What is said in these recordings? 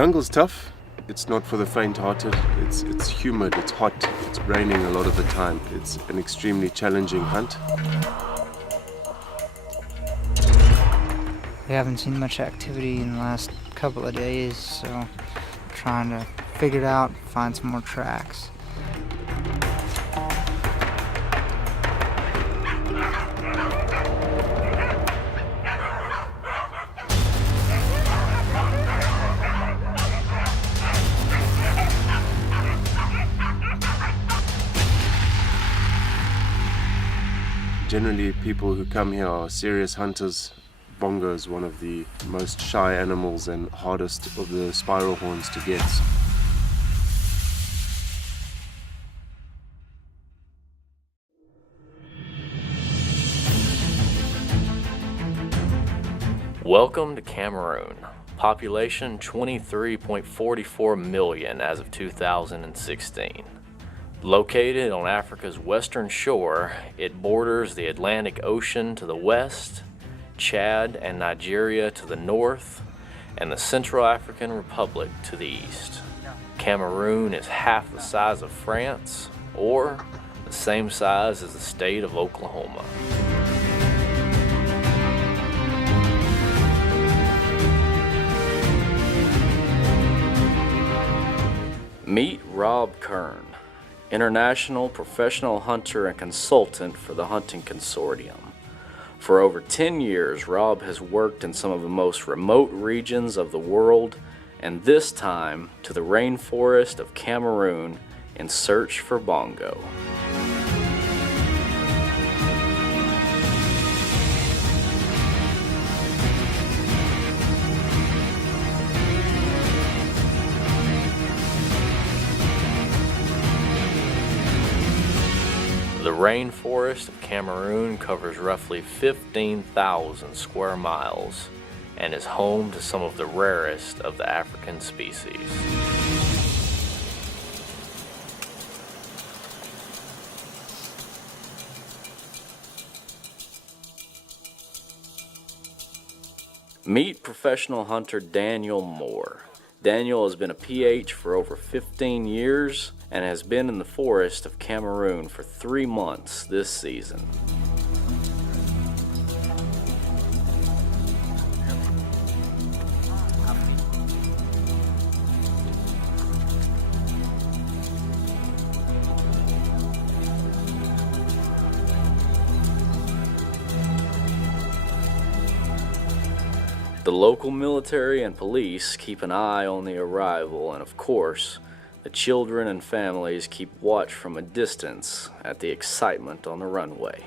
jungle's tough. It's not for the faint-hearted. It's humid, it's hot, it's raining a lot of the time. It's an extremely challenging hunt. We haven't seen much activity in the last couple of days, so trying to figure it out, find some more tracks. Generally, people who come here are serious hunters. Bongo is one of the most shy animals and hardest of the spiral horns to get. Welcome to Cameroon. Population 23.44 million as of 2016. Located on Africa's western shore, it borders the Atlantic Ocean to the west, Chad and Nigeria to the north, and the Central African Republic to the east. Cameroon is half the size of France, or the same size as the state of Oklahoma. Meet Rob Kern, international professional hunter and consultant for the Hunting Consortium. For over 10 years, Rob has worked in some of the most remote regions of the world, and this time to the rainforest of Cameroon in search for bongo. The rainforest of Cameroon covers roughly 15,000 square miles and is home to some of the rarest of the African species. Meet professional hunter Daniel Moore. Daniel has been a PH for over 15 years and has been in the forest of Cameroon for 3 months this season. The local military and police keep an eye on the arrival, and of course, the children and families keep watch from a distance at the excitement on the runway.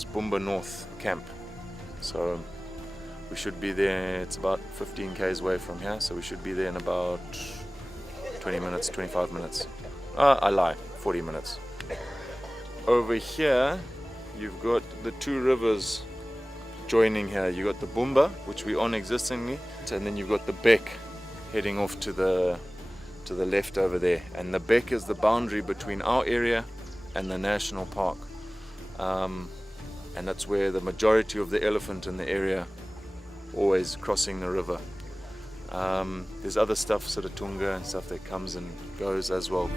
It's Boomba North Camp. So we should be there. It's about 15 k's away from here, so we should be there in about 20 minutes, 25 minutes. I lie, 40 minutes. Over here, you've got the two rivers joining here. You got the Boomba, which we're on existingly, and then you've got the Beck heading off to the left over there. And the Beck is the boundary between our area and the national park. And that's where the majority of the elephant in the area always crossing the river. There's other stuff, sort of tunga and stuff that comes and goes as well.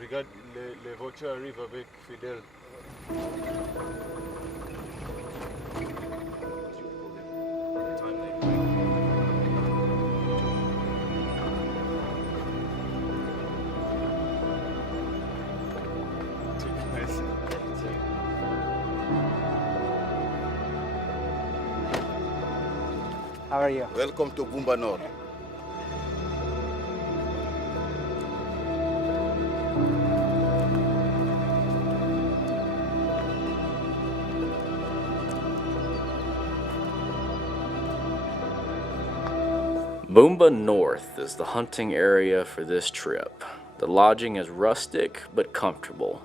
Regarde les voitures arrivent avec Fidèle. How are you? Welcome to Boomba North. Boomba North is the hunting area for this trip. The lodging is rustic but comfortable.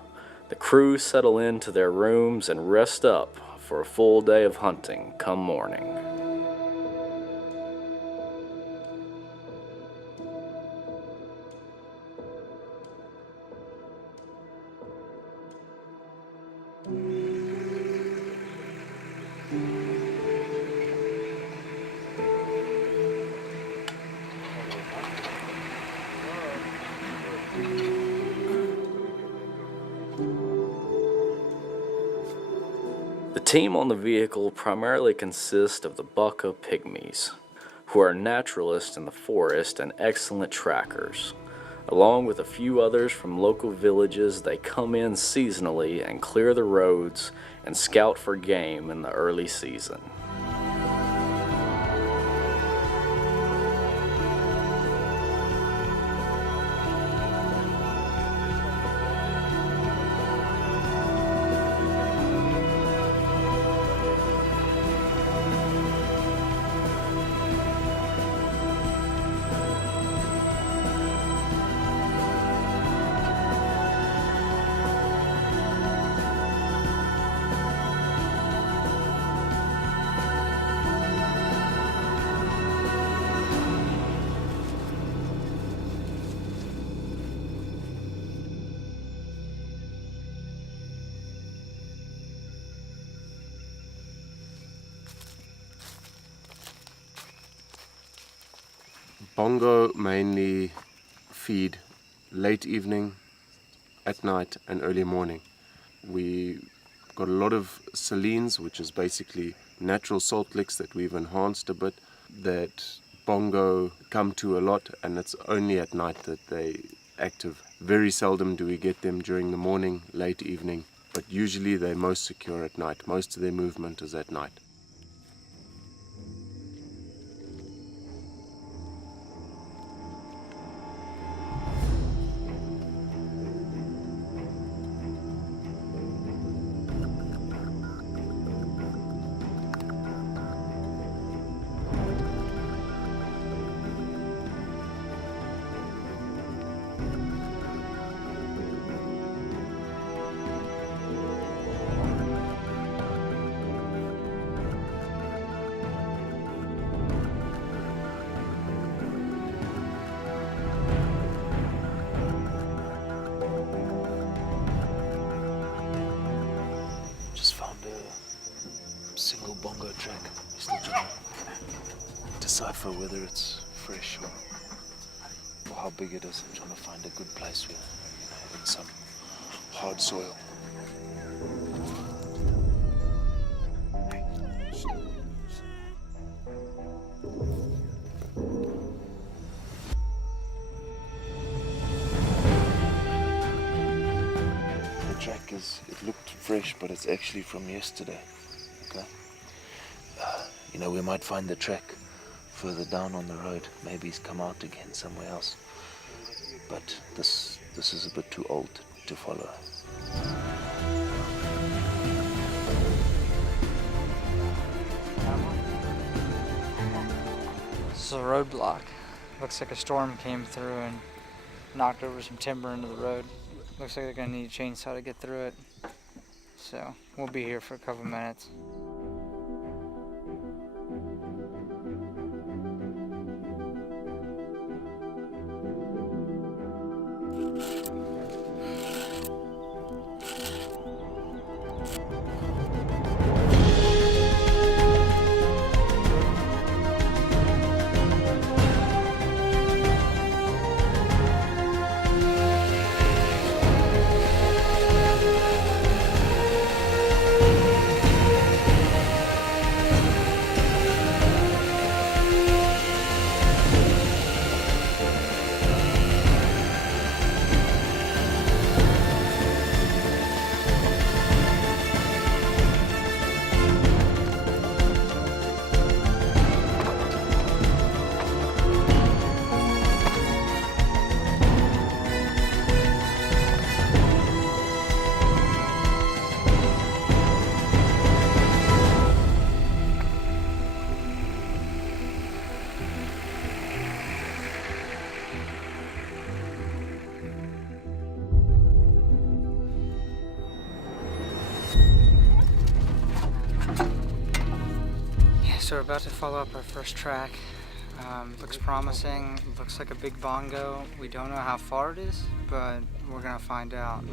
The crew settle into their rooms and rest up for a full day of hunting come morning. The team on the vehicle primarily consists of the Bucka Pygmies, who are naturalists in the forest and excellent trackers. Along with a few others from local villages, they come in seasonally and clear the roads and scout for game in the early season. Bongo mainly feed late evening, at night and early morning. We got a lot of salines, which is basically natural salt licks that we've enhanced a bit, that bongo come to a lot, and it's only at night that they active. Very seldom do we get them during the morning, late evening, but usually they're most secure at night. Most of their movement is at night. Just found a single bongo track. Still trying to decipher whether it's fresh or how big it is. I'm trying to find a good place with, having some hard soil. track it looked fresh, but it's actually from yesterday. Okay. You know, we might find the track further down on the road. Maybe he's come out again somewhere else. But this is a bit too old to follow. This is a roadblock. Looks like a storm came through and knocked over some timber into the road. Looks like they're gonna need a chainsaw to get through it. So we'll be here for a couple minutes. So we're about to follow up our first track. Looks promising. Looks like a big bongo. We don't know how far it is, but we're gonna find out.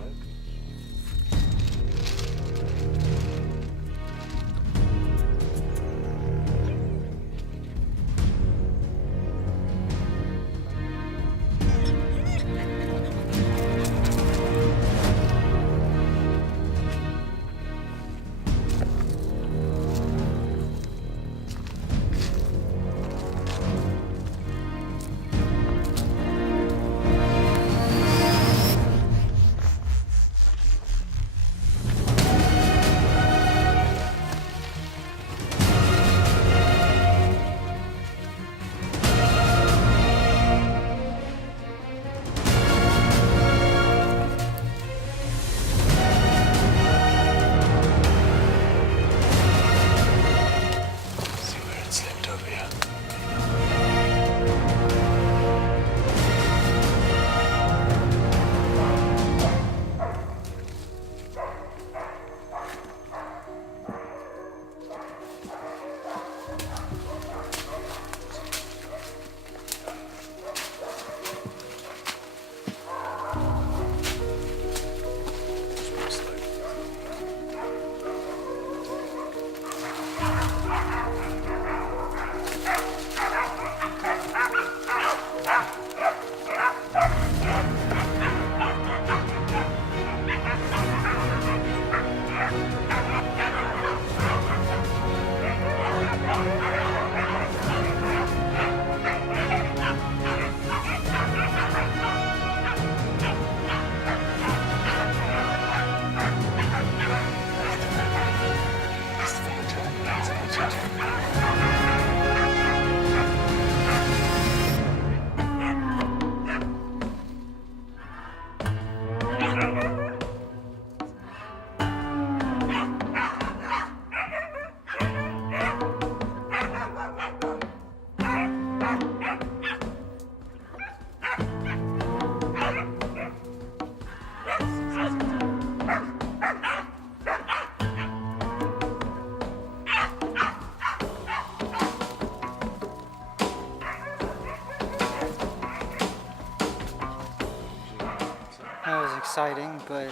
That was exciting, but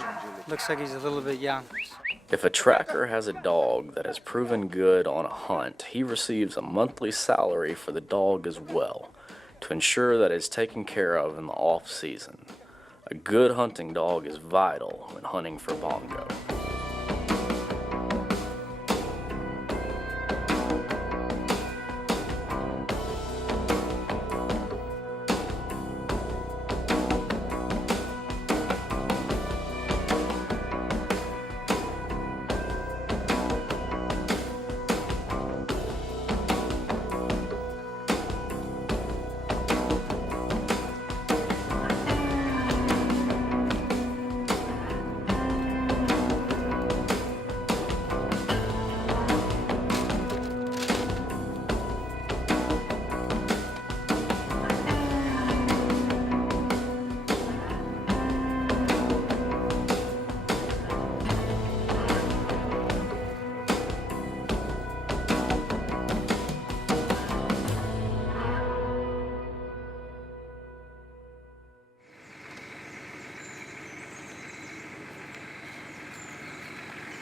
looks like he's a little bit young. If a tracker has a dog that has proven good on a hunt, he receives a monthly salary for the dog as well, to ensure that it's taken care of in the off-season. A good hunting dog is vital when hunting for bongo.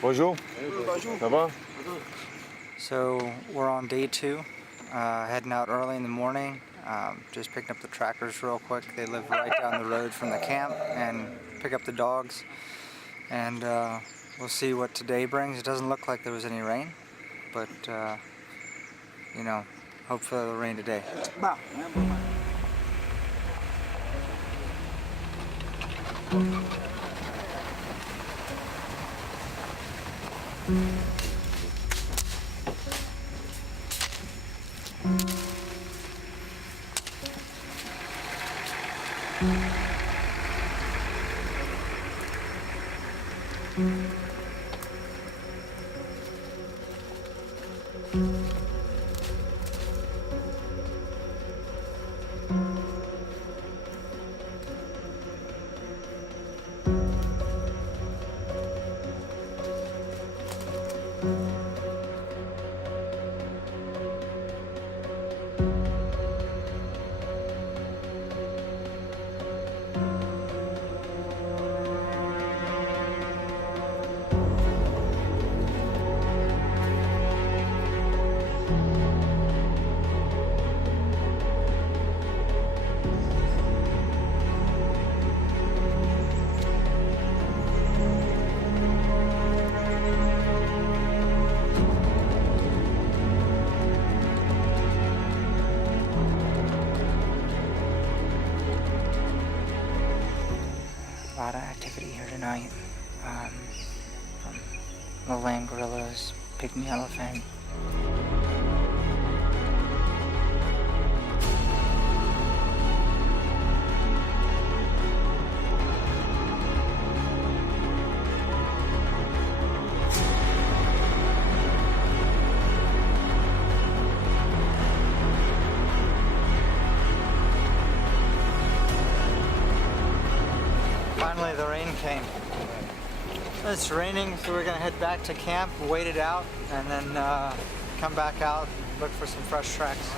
Bonjour. Ça va? So we're on day 2, heading out early in the morning. Just picking up the trackers real quick. They live right down the road from the camp, and pick up the dogs. And we'll see what today brings. It doesn't look like there was any rain, but you know, hopefully it'll rain today. A lot of activity here tonight, from lowland gorillas, pygmy elephant. Finally, the rain came. It's raining, so we're gonna head back to camp, wait it out, and then come back out and look for some fresh tracks.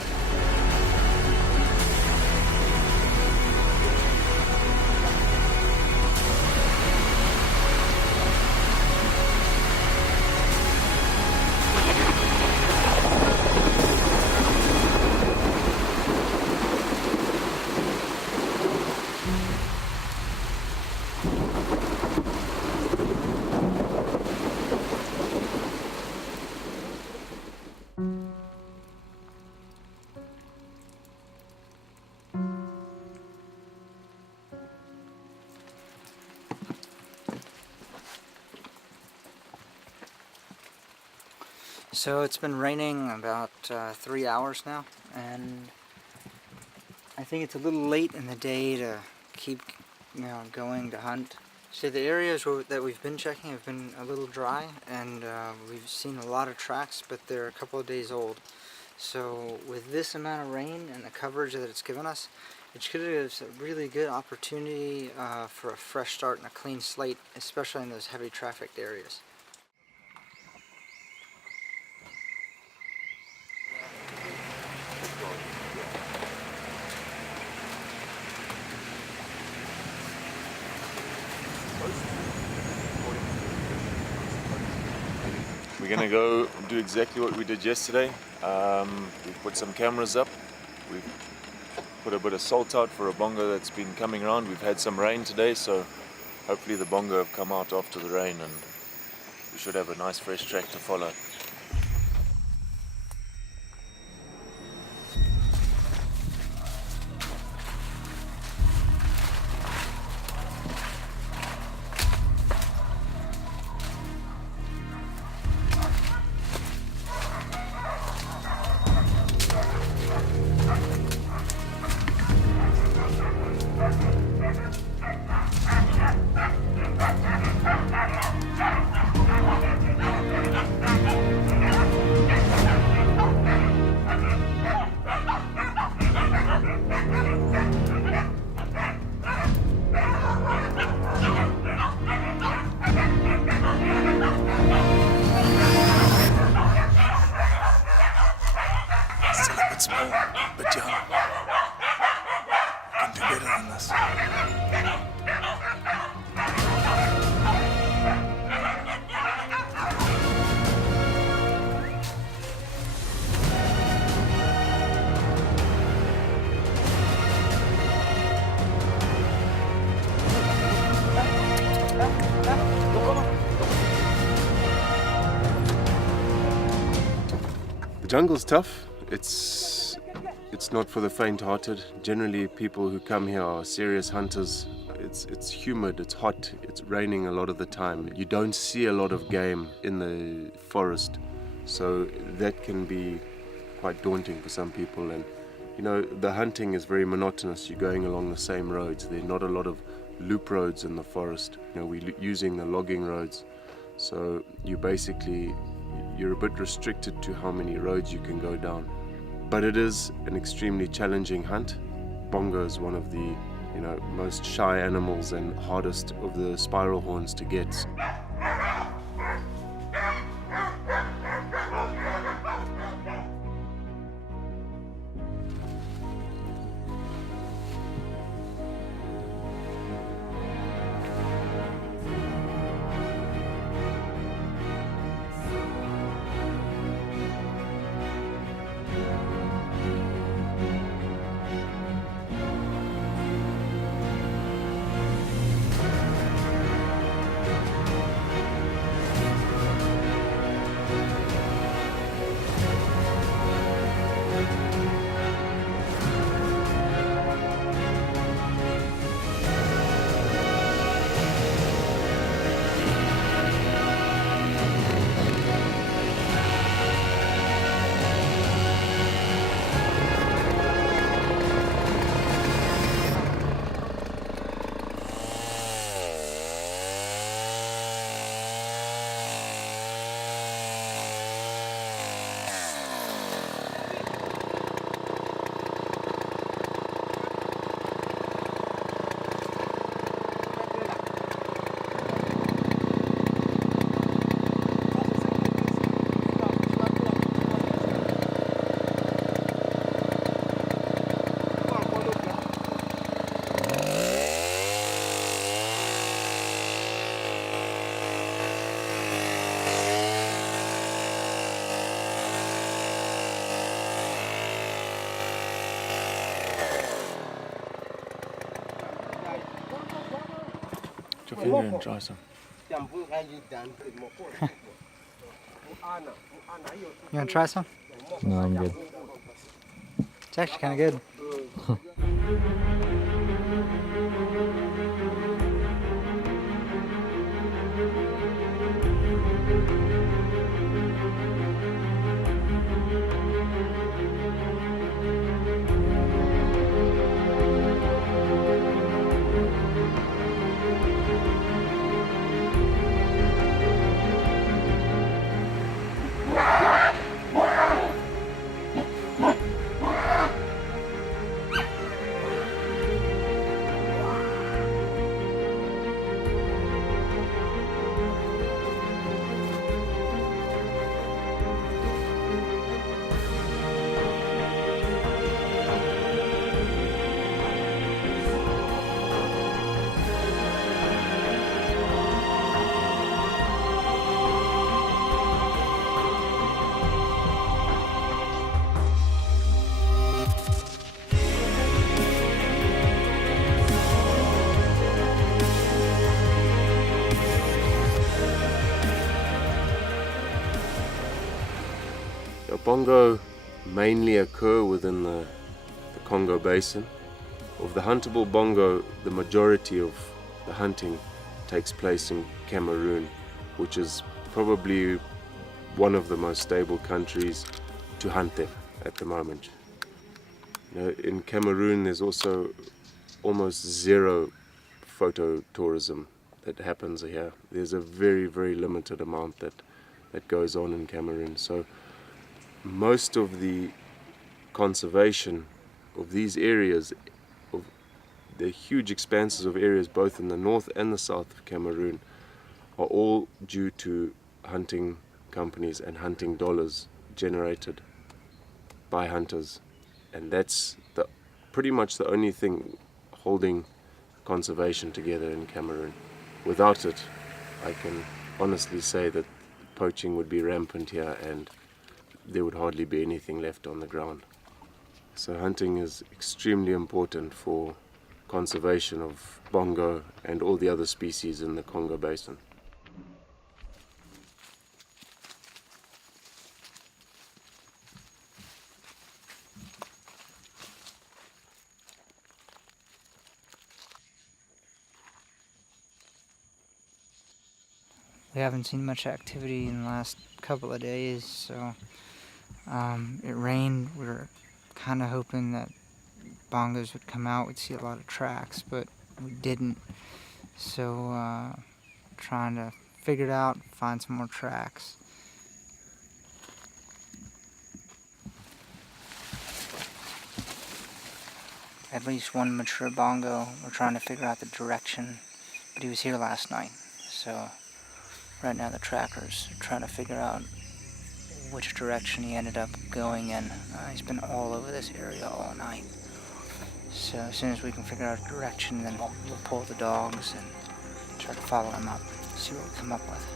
So it's been raining about 3 hours now, and I think it's a little late in the day to keep, going to hunt. So the areas that we've been checking have been a little dry, and we've seen a lot of tracks, but they're a couple of days old. So with this amount of rain and the coverage that it's given us, it should give us a really good opportunity for a fresh start and a clean slate, especially in those heavy trafficked areas. We're gonna go do exactly what we did yesterday. We've put some cameras up. We've put a bit of salt out for a bongo that's been coming around. We've had some rain today, so hopefully the bongo have come out after the rain, and we should have a nice fresh track to follow. jungle's tough. It's not for the faint-hearted. Generally, people who come here are serious hunters. It's humid, it's hot, it's raining a lot of the time. You don't see a lot of game in the forest, so that can be quite daunting for some people. And you know, the hunting is very monotonous. You're going along the same roads. There are not a lot of loop roads in the forest. You know, we're using the logging roads, so you're a bit restricted to how many roads you can go down. But it is an extremely challenging hunt. Bongo is one of the most shy animals and hardest of the spiral horns to get. Put your finger and try some. You want to try some? No, I'm good. It's actually kind of good. Bongo mainly occur within the Congo Basin. Of the huntable bongo, the majority of the hunting takes place in Cameroon, which is probably one of the most stable countries to hunt them at the moment. In Cameroon, there's also almost zero photo tourism that happens here. There's a very, very limited amount that goes on in Cameroon. So most of the conservation of these areas, of the huge expanses of areas both in the north and the south of Cameroon, are all due to hunting companies and hunting dollars generated by hunters. And that's pretty much the only thing holding conservation together in Cameroon. Without it, I can honestly say that poaching would be rampant here and there would hardly be anything left on the ground. So hunting is extremely important for conservation of bongo and all the other species in the Congo Basin. we haven't seen much activity in the last couple of days, so it rained. We were kind of hoping that bongos would come out. We'd see a lot of tracks, but we didn't. So trying to figure it out, find some more tracks. At least one mature bongo. We're trying to figure out the direction, but he was here last night. So right now the trackers are trying to figure out which direction he ended up going in. He's been all over this area all night. So as soon as we can figure out a direction, then we'll pull the dogs and try to follow him up, see what we come up with.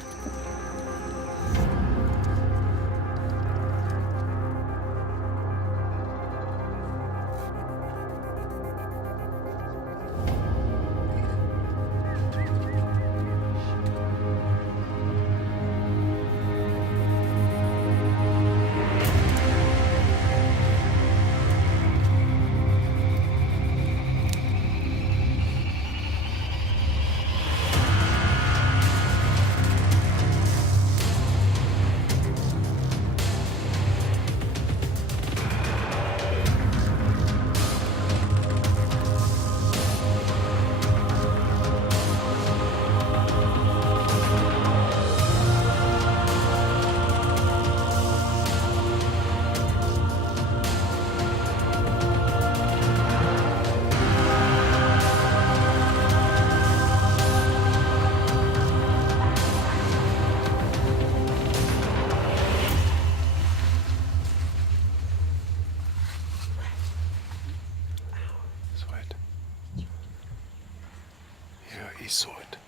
He saw it.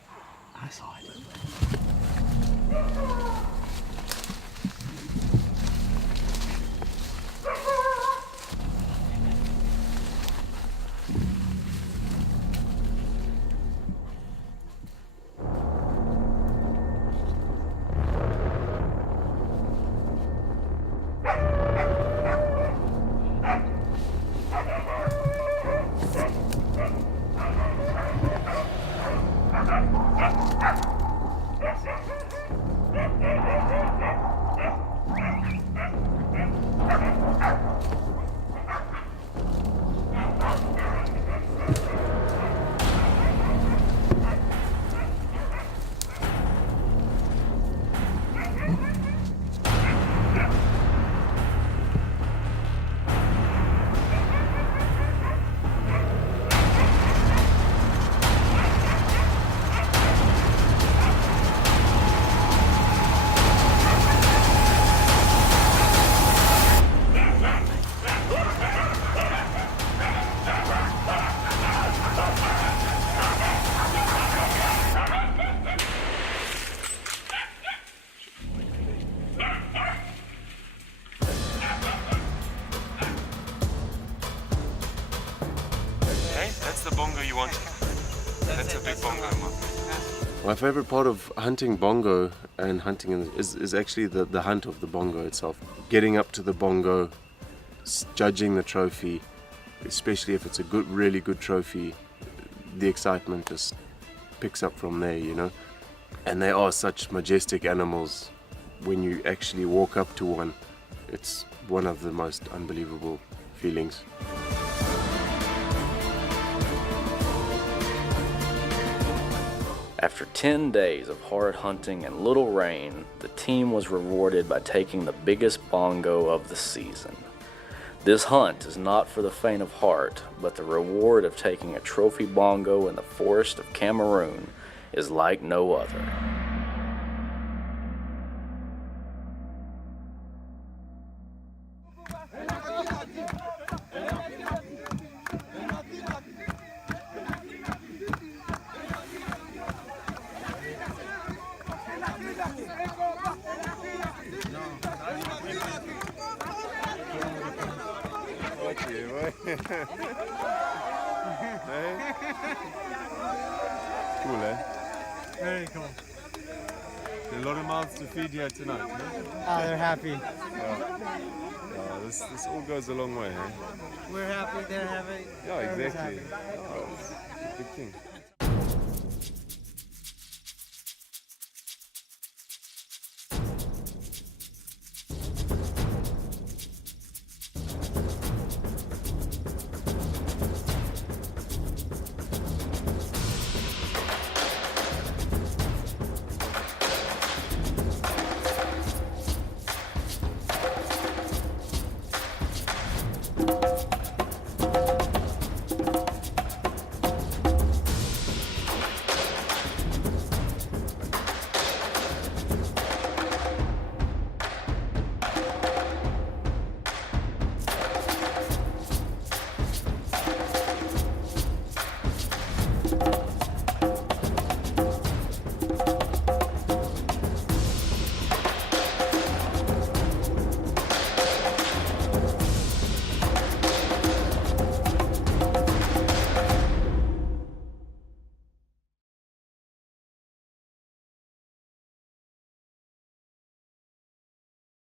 I saw it. The bongo you want. That's a big bongo, man. My favorite part of hunting bongo and hunting is actually the hunt of the bongo itself. Getting up to the bongo, judging the trophy, especially if it's a really good trophy, the excitement just picks up from there, you know. And they are such majestic animals. When you actually walk up to one, it's one of the most unbelievable feelings. After 10 days of hard hunting and little rain, the team was rewarded by taking the biggest bongo of the season. This hunt is not for the faint of heart, but the reward of taking a trophy bongo in the forest of Cameroon is like no other. Cool, eh? Very cool. A lot of mouths to feed here tonight, eh? Oh, they're happy. Yeah, this all goes a long way, eh? We're happy, they're happy. Yeah, exactly. Oh, it's a big thing.